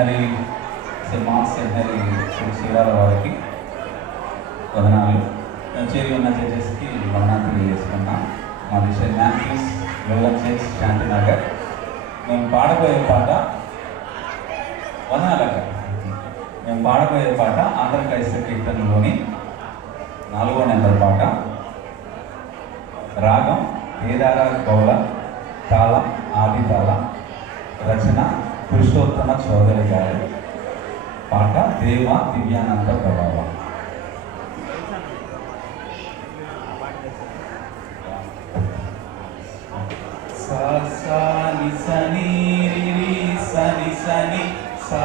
Seminary marks seminary శ్రీరాల వారికి వదనాలు. చేరి ఉన్న జడ్జెస్కి వందనాలు తెలియజేసుకున్నాం. మాది సెయింట్ మ్యాథ్యూస్ వెల్లం చర్చ్ శాంతినగర్. మేము పాడబోయే పాట ఆంధ్ర క్రైస్తవ కీర్తనలోని 4వ నెంబర్ పాట. రాగం కేదార గౌళ, తాళం ఆది తాళం, రచన పురుషోత్తమ చౌదరి గారు. పాట దేవ దివ్యానంద ప్రభావం. సని సని రి సని సని సా